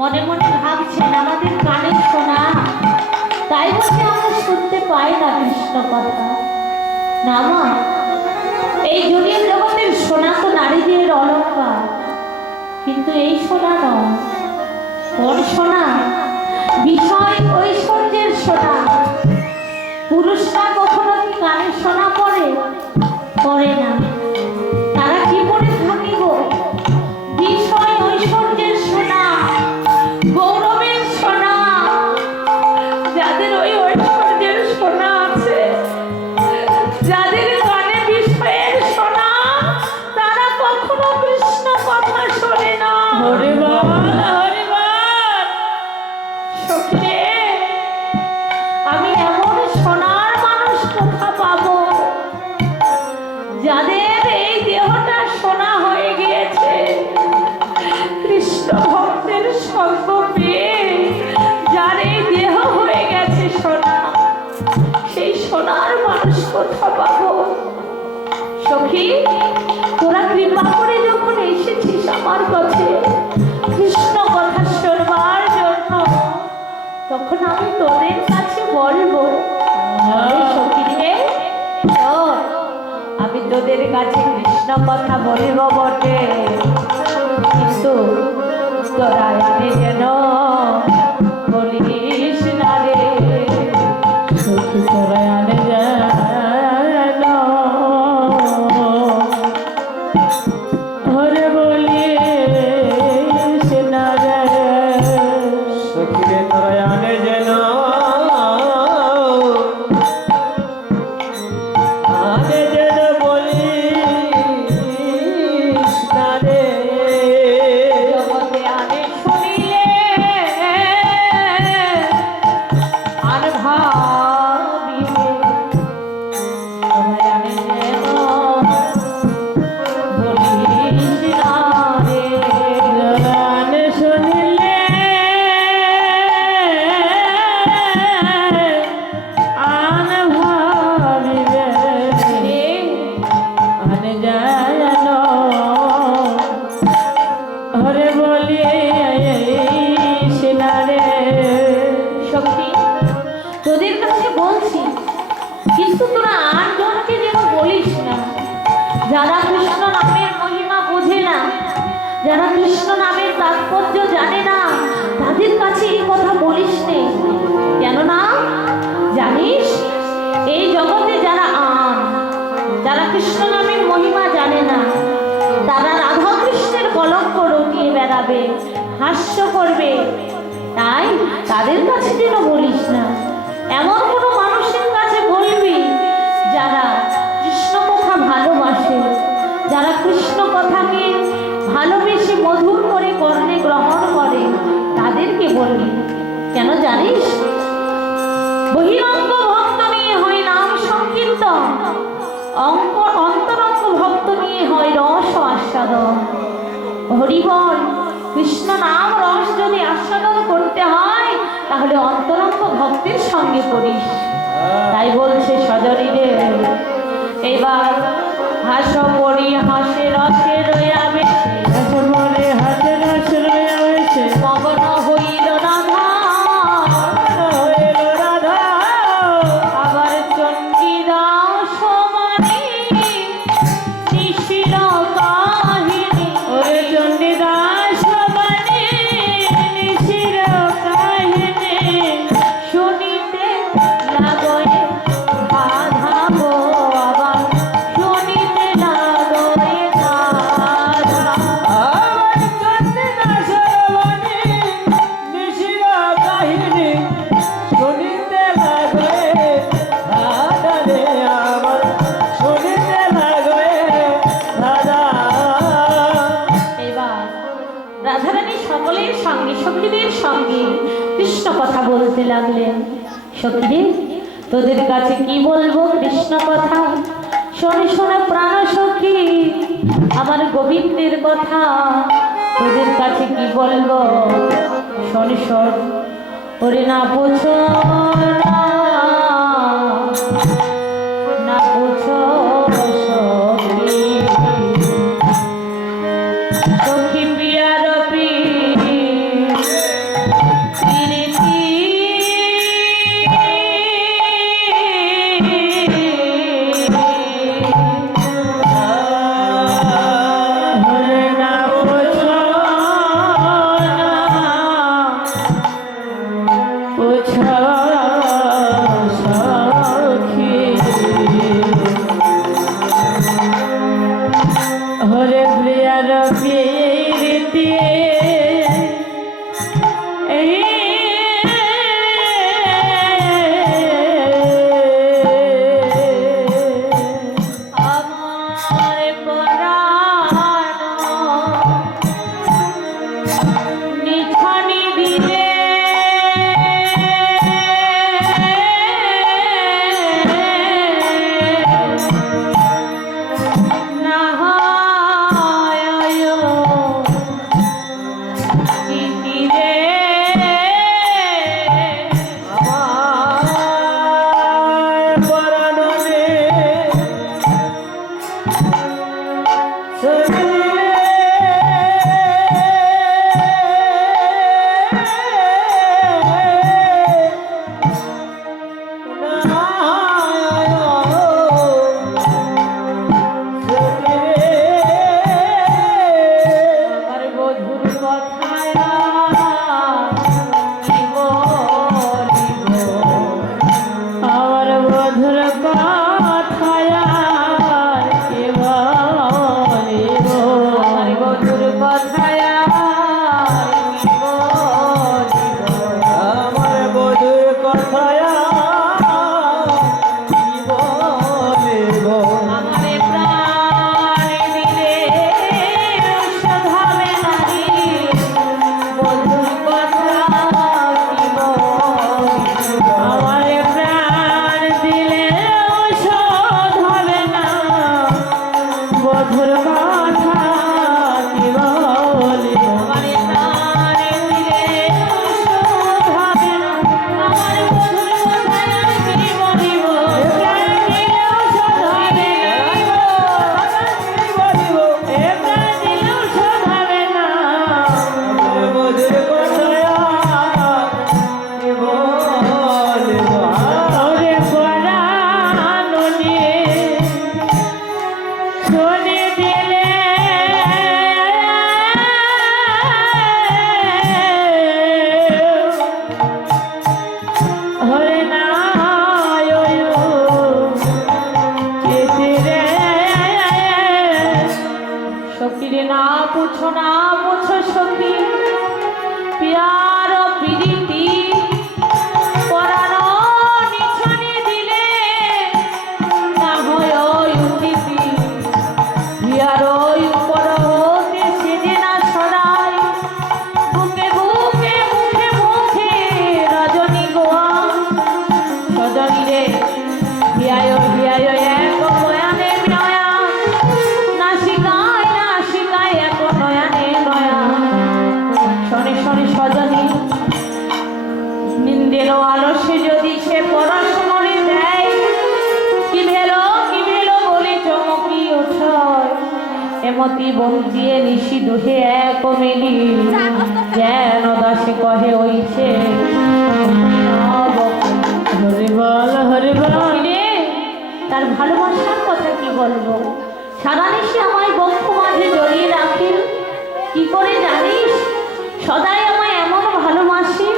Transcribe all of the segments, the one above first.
মনে মনে ভাবছেন আমাদের কানে শোনা, তাই বলে আমরা শুনতে পাই না কৃষ্ণ কথা। না মা, এই জড়িয়ে জগতের সোনা তো নারীদের অলঙ্কার, কিন্তু এই সোনা নয়। কোন সোনা? বিষয় ঐশ্বর্যের সোনা। পুরুষরা কখনো কি কানে সোনা পরে? পরে না। তারা কি পরে থাকিব? বিষয় ঐশ্বর্যের সোনা, গৌরবের সোনা। যাদের ওই ঐশ্বর্যের সোনা আছে, যাদের কানে বিষয়ের সোনা, তারা কখনো কৃষ্ণ কথা শোনে না। হরে বাবা, হরে বাবা। সখী, আমি এমন সোনার মানুষ কোথা পাবো যাদের এই দেহটা সোনা হয়ে গিয়েছে? কৃষ্ণ ভক্তের সঙ্গ পেয়ে যার এই দেহ হয়ে গেছে সোনা, সেই সোনার মানুষ কোথা পাবো? সখী, তোরা কৃপা করে যখন এসেছিস আমার কাছে কৃষ্ণ কথা শোনবার জন্য, তখন আমি তোদের কাছে বলবো, সখী রে, আমি তোদের কাছে কৃষ্ণ কথা বলবো বটে, কিন্তু তোরা আমি যেন বলিস না রে। সখী, তোরা আমি যেন হরে বলিস না রে। সখী রে, তোরা আমি যেন যারা কৃষ্ণ নামের মহিমা বোঝে না, যারা কৃষ্ণ নামের তাৎপর্য জানে না, তাদের কাছে এই কথা বলিস নে। কেননা জানিস, এই জগতে যারা যারা কৃষ্ণ নামের মহিমা জানে না, তারা রাধা কৃষ্ণের কলঙ্ক রটিয়ে বেড়াবে, হাস্য করবে। তাই তাদের কাছে যেন বলিস না। এমন কোনো মানুষের কাছে বলবি যারা কৃষ্ণ কথা ভালোবাসে, যারা কৃষ্ণ কথাকে ভালোবেসে মধুর করে কর্ণে গ্রহণ করে, তাদেরকে বলবি। কেন জানিস? বহিরঙ্গ ভক্ত নিয়ে হয় নাম সংকীর্তন, অন্তরঙ্গ ভক্ত নিয়ে হয় রস আস্বাদন। হরিবল, কৃষ্ণ নাম রস যদি আস্বাদন করতে হয়, তাহলে অন্তরঙ্গ ভক্তের সঙ্গে করিস। তাই বলছে সজনীরে, এবার হাস পড়ি হাসে রসে রয়াবে, হাস পড়ি হাসে রসে রয়াবে, মগন হইল রাধা, হইল রাধা। আবার চণ্ডীদাস সমানে নিশির কাহিনী, ওরে চণ্ডীদাস সমানে নিশির কাহিনী, শুনিতে লাগয়ে বাধা গো, আবার শুনিতে লাগয়ে বাধা। আবার চণ্ডীদাস সমানে নিশির কাহিনী, শুনিতে লাগয়ে বাধা রে, আবার শুনিতে লাগয়ে বাধা। এবার রাধারানী সকলের সঙ্গে, সখীদের সঙ্গে কৃষ্ণ কথা বলতে লাগলেন। সখীরে, তোদের কাছে কি বলবো কৃষ্ণ কথা? শোনে শোনে প্রাণ সখী আমার গোবিন্দের কথা। তোদের কাছে কি বলবো? শোন শোন ওরে না পুছো না পুছো সখী সখী প্রিয়ার হরে প্রিয়ার প্রীতি আমার পরাণ নিছানি দিলে না পুছো না পুছো সখী প্রিয়ার প্রীতি পরাণ নিছানি দিলে না হয় উচিতি প্রিয়ার উপর হতে সেজে না সদাই বুকে বুকে মুখে মুখে রজনী গোয়া সজনী রে হিয়ায় হিয়ায় এক বয়ানে নয়া নাসিকায় নাসিকায় এক নয়ানে নয়া শনে শনে সজনী নিন্দের আলস্যে যদি সে পড়াশোনারে দেয় কি ভেলো বলে চমকি ওঠয় এমতি বঞ্চিয়ে নিশি দুহে এক মেলি যেন দাসে কহে ওইছে হরে বল রে তার ভালোবাসার কথা কি বলবো সারা নিশি আমায় বক্ষ মাঝে জড়িয়ে রাখি কি করে জানিস সদাই আমায় এমন ভালোবাসি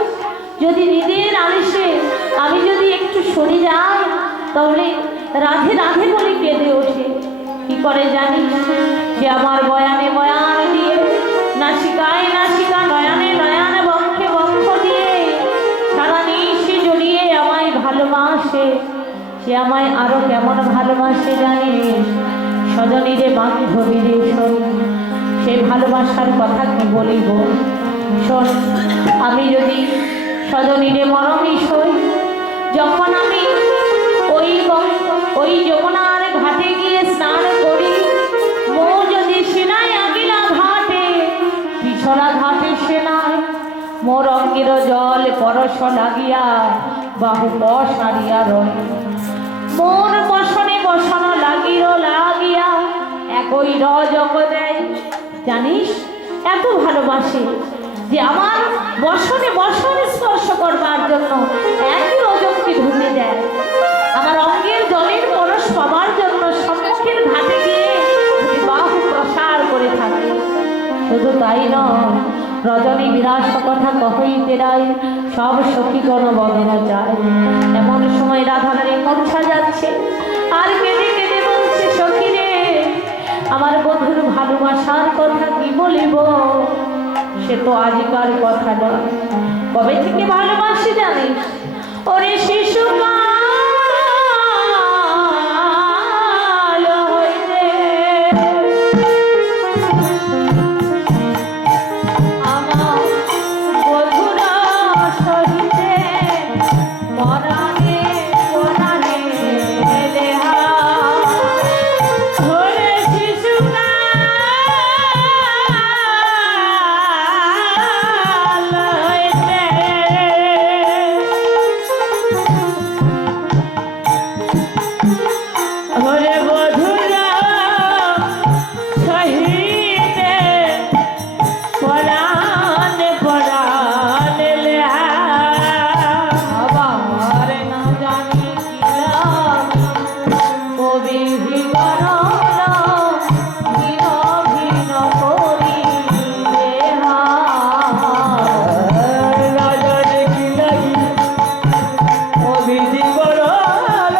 যদি নিজের আলিসে আমি যদি একটু সরে যাই তাহলে রাধে রাধে বলে কেঁদে ওঠে কি করে জানিস যে আমার বয়ানে বয়ান দিয়ে নাসিকায় নাসিকা নয়নে নয়ন বক্ষে বক্ষ দিয়ে সারা নিশি জড়িয়ে আমায় ভালোবাসে সে আমায় আরো কেমন ভালোবাসে জানিস সজনী রে বান্ধবী রে শোন সেই ভালোবাসার কথা কি বলিব শোন আমি যদি সজনী রে মরমই সই যখন আমি ওই যমুনার ঘাটে গিয়ে স্নান করি মো যদি সেনায় আগিলা ঘাটে পিছলা ঘাটে সেনায় মোর অঙ্গের জল পরশ লাগিয়া বাহু পসারিয়া রয়, মোর বসনে বসন লাগিয়া একই রজক দেয়। জানিস এত ভালোবাসে যে আমার বসনে স্পর্শ করবার জন্য একই রজককে ধরে দেয়। আমার অঙ্গের জলের পরশ পাবার জন্য সম্মুখের ঘাটে গিয়ে বাহু প্রসার করে থাকে। শুধু তাই নয়, রজনী বিরাস কথা কহইতে রায়, সব সখীগণ বদন যায়। এমন সময় রাধারানী মূর্ছা যাচ্ছে আর কেঁদে কেঁদে বলছে, সখী রে আমার বধুর ভালোবাসার কথা কি বলিব, সে তো আজকার কথা নয়। কবে থেকে ভালোবাসি জানিস? ওরে শিশুকাল হইতে আমার বধুরা সহিতে পরাণে পরাণে লেহা। ওরে শিশুকাল হইতে ওরে বধুরা সহিতে পরাণে পরাণে লেহা। আবার না জানি কিলাম কবি বিবরণ ভিন্ন ভিন্ন করি দেহা। না জানি কি লাগি কবি বিবরণ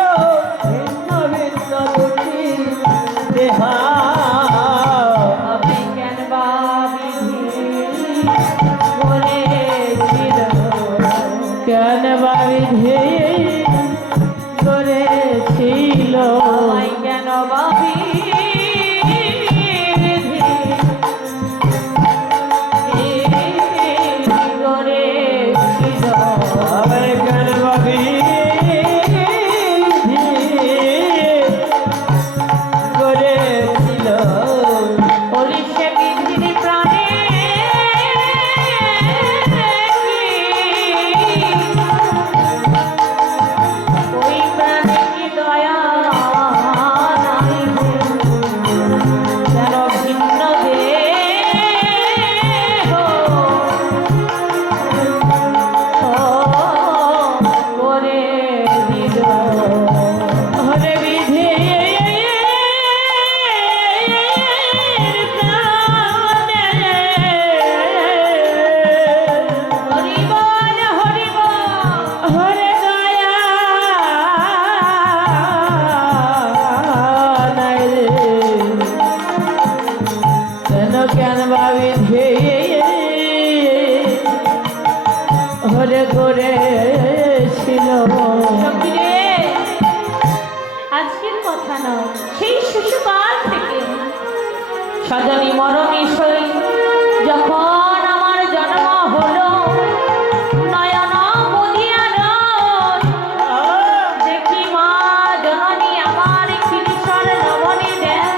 ভিন্ন ভিন্ন করি দেহা। আমি কেন বা বিধি করেছিল, কেন বা বিধি করেছিল, আমায় কেন বা বিধি করেছিল, আমায় কেন বা বিধি করেছিল। ওরে সে বিধির প্রাণে ওই প্রাণে কি দয়া নাই, যেন ভিন্ন দেহ করে দিল। হরে বিধি হরে দয়া নাই রে, কেন কেন ভাবি হরে করেছিল। আজকের কথা নয়, সেই শিশুকাল থেকে সজনী মরমী সই যখন আমার জন্ম হলো, নয়ন বুঝিয়া রয় দেখি মা জননী আমার কিশোর নবনী দেয়।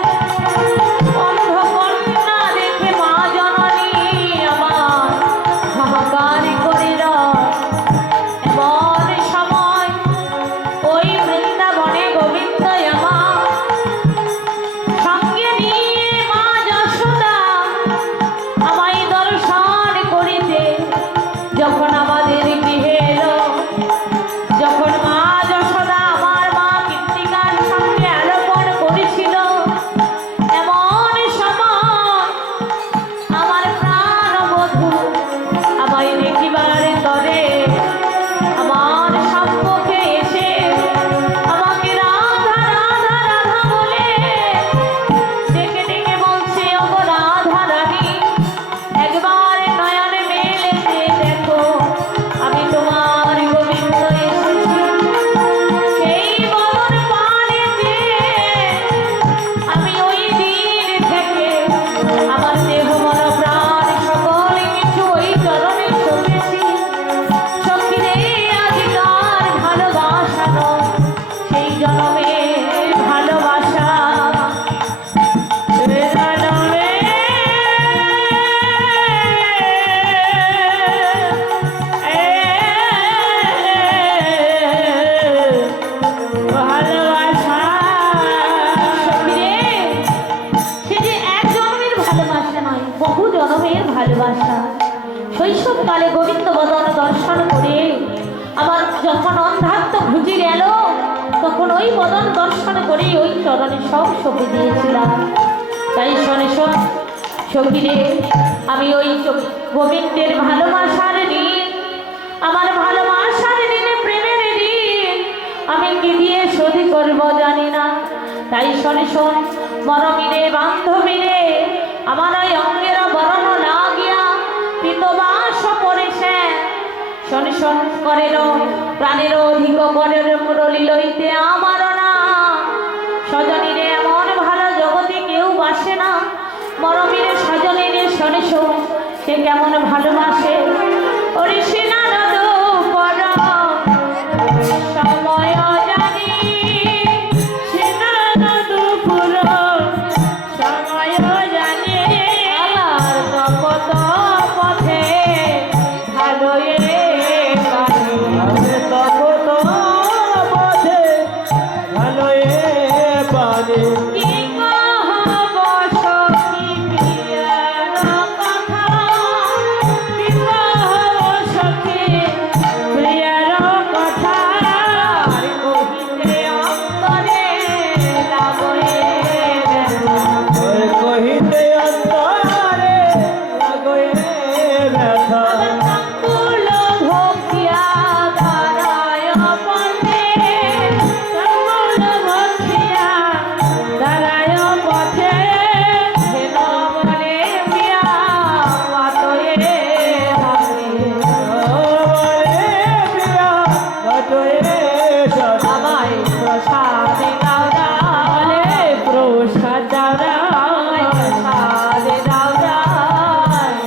অন্ধকন্যা দেখে মা জননী আমার হাহাকার করিল। এমন সময় ওই বৃন্দাবনে গোবিন্দ আমার সঙ্গে নিয়ে মা যশোদা আমায় শৈশবকালে গোবিন্দ বদন দর্শন করে আমার যখন অন্ধাত্ম ঘুচে গেল, তখন ওই বদন দর্শন করে ওই চরণে সব সঁপে দিয়েছিলাম। তাই শোনে শোন সখীরে, আমি ওই গোবিন্দের ভালোবাসার ঋণ, আমার ভালোবাসার ঋণে প্রেমের ঋণ আমি কি দিয়ে শোধ করবো জানি না। তাই শোনে শোন মরমিরে বান্ধবীরে, আমার ওই অঙ্গের বরণ লাগিয়া পিতবাস করেছে। শোনে শোন করের প্রাণের অধিক করের মুরলি লইতে আমার না, স্বজনীরে এমন ভালো জগতে কেউ বাসে না। মরমিরে স্বজনীরে শোনে শোন সে কেমন ভালোবাসে। ওরে নারদ পর সময় জানি, সে নারদ পুর সময় জানি, আমার কপত পথে ভালোয়ে তপত পথে ভালোয়ে পারে। কি কহব সখী প্রিয়ার কথা, কি কহব সখী প্রিয়ার কথা, কহিতে অন্তরে লাগয়ে ব্যথা। কহিতে অন্তরে লাগয়ে ব্যথা। তাম্বুল ভোগিয়া দাঁড়ায় পথে, তাম্বুল ভোগিয়া দাঁড়ায় পথে, হেন বলে মিয়া মাতয়ে হাতে। বলে প্রিয়া ঘটয়ে সদা। আমায় প্রসাদে দাও রায়, প্রসাদ দাও রায়, প্রসাদে দাও রায়।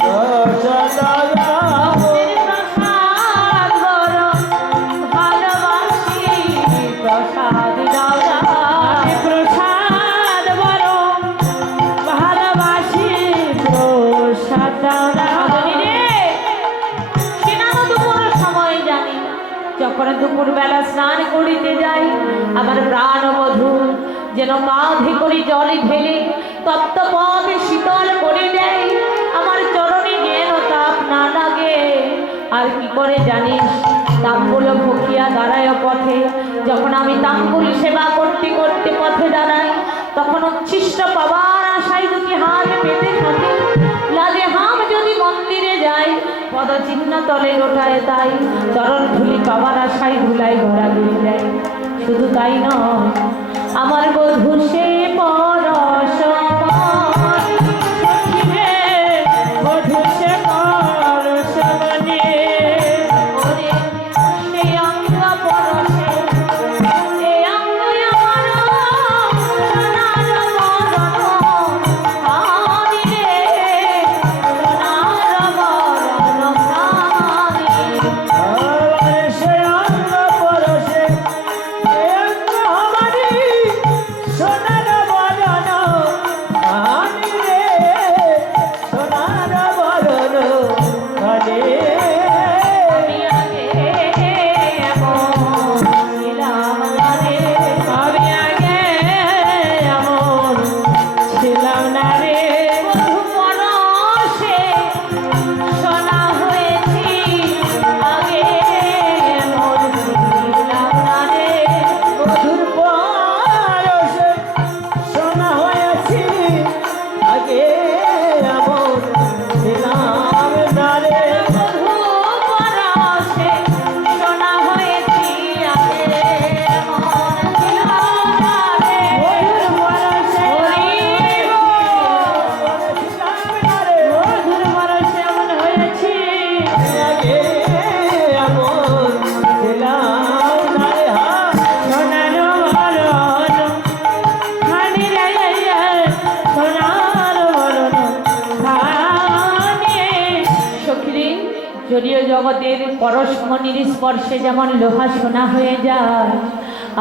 সদা ভক্তের প্রসাদ বড় ভালোবাসি, প্রসাদ দাও রায়। প্রসাদ বড় ভালোবাসি, প্রসাদ দাও রায়। সেনানো দুপুর সময় জানি, যখন দুপুর বেলা স্নান করিতে যাই, আমার প্রাণ বধূ যেন কাঁধে করে জলে ঢেলে তপ্ত পথে শীতল করে দেয়, আমার চরণে যেন তাপ না লাগে। আর কি করে জানিস, তাম্বুল ভুকিয়া দাঁড়ায় পথে, যখন আমি তাম্বুল সেবা করতে করতে পথে দাঁড়াই, তখন উচ্ছিষ্ট পাবার আশায় দুটি হাত পেতে থাকে। লাজে হাম যদি মন্দিরে যাই, পদচিহ্ন তলে লোটায় তাই, চরণ ধুলি পাবার আশায় ধুলাই ঘোরা ঘুরে যায়। শুধু তাই নয়, আমার বধূ সে পরশ বধূ সে পরশ মনে, ওরে সে অঙ্গ পরশে, এ অঙ্গ আমার সোনার বরণ প্রাণী রে, সোনার বরণ প্রাণী। আমার সে অঙ্গ পরশে, সে অঙ্গ আমারি সোনার বরণ। আনি রে সোনার বরণ আনি। আমি আগে এমন ছিলাম না রে, আমি আগে এমন ছিলাম না রে। বধূ পরশে সোনা হয়েছি, আগে এমন ছিলাম না রে। মধুর পরশে সোনা হয়েছি, আগে এমন ছিলাম না রে। বধূ পরশে সোনা হয়েছি, আগে এমন ছিলাম না রে। মধুর পরশে ছিলাম না রে। বধূর পরশে এমন হয়েছি, আগে এমন ছিলাম না রে। সোনার বরণ খানি রে, সোনার বরণ খানি। সখী, যদিও জগতের পরশমণির স্পর্শে যেমন লোহা সোনা হয়ে যায়,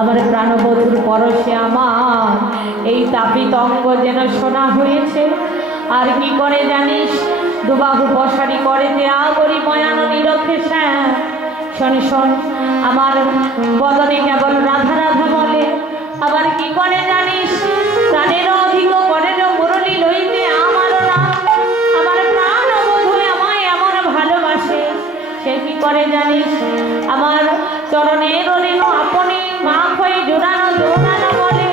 আমার প্রাণবধূর পরশে আমার এই তাপিত অঙ্গ যেন সোনা হয়েছে। আর কি করে জানিস, দুবাহু পশারি করে যে আগরি ময়ান নিরক্ষে শ্যাম। শোন শোন, আমার বদনে কেবল রাধা রাধা বলে। আবার কি করে জানিস, প্রাণের অধিক করের মুরলি লইতে আমার না, আমার প্রাণ বধূ আমায় এমন ভালোবাসে। সে কি করে জানিস? আমার চরণের রেণু আপনি মা হয়ে জোড়ানো জোড়ানো বলে,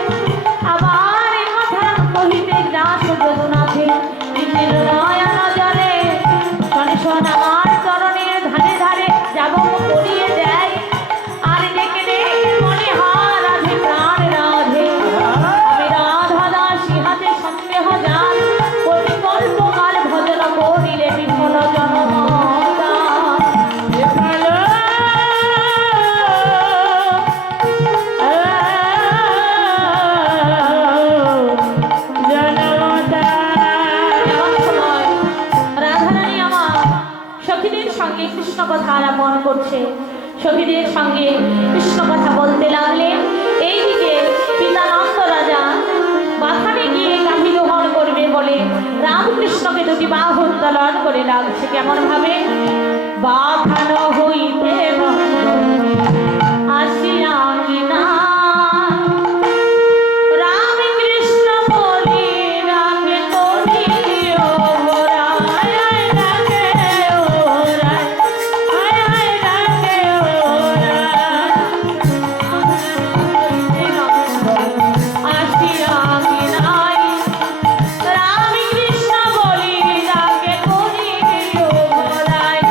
আবার এ কথা কহিতে গ্রাস যদুনাথে নিজের নয়ন জলে। শোন শোন আমার চরণের ধারে ধারে যাব করিয়ে দেয়, আর ডেকে ডেকে মনে হয় রাধে প্রাণ রাধে। আমি রাধা দাসী হাতে সন্দেহ যান, পরিকল্প কাল ভজন করিলে বিফল জনম রাধারানী আমার সখীদের সঙ্গে কৃষ্ণ কথা আলাপন করছে। সখীদের সঙ্গে কৃষ্ণ কথা বলতে লাগলেন। এইদিকে পিতানন্দ রাজা বাথানে গিয়ে গাভী দোহন করবে বলে রামকৃষ্ণকে দুটি বাহু উত্তোলন করে লাগছে। কেমন ভাবে? বাথানো হইতে আসিয়া কিনা রাম কৃষ্ণ বলি রামে করিও রায় রাগে ও রায় রায় রাগে ও রায় আসিয়া কিনাই রাম কৃষ্ণ বলি রাগে করিও রায়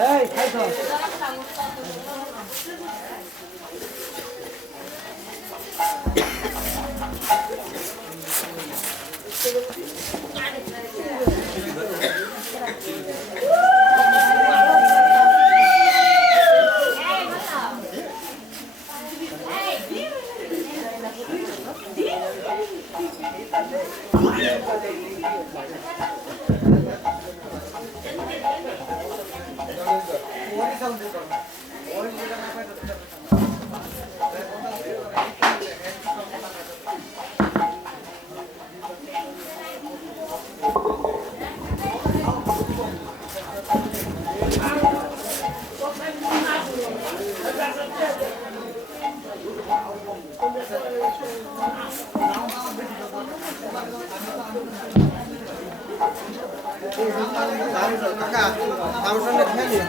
এই খাইছো কাকা আমার সঙ্গে খেয়ে নিন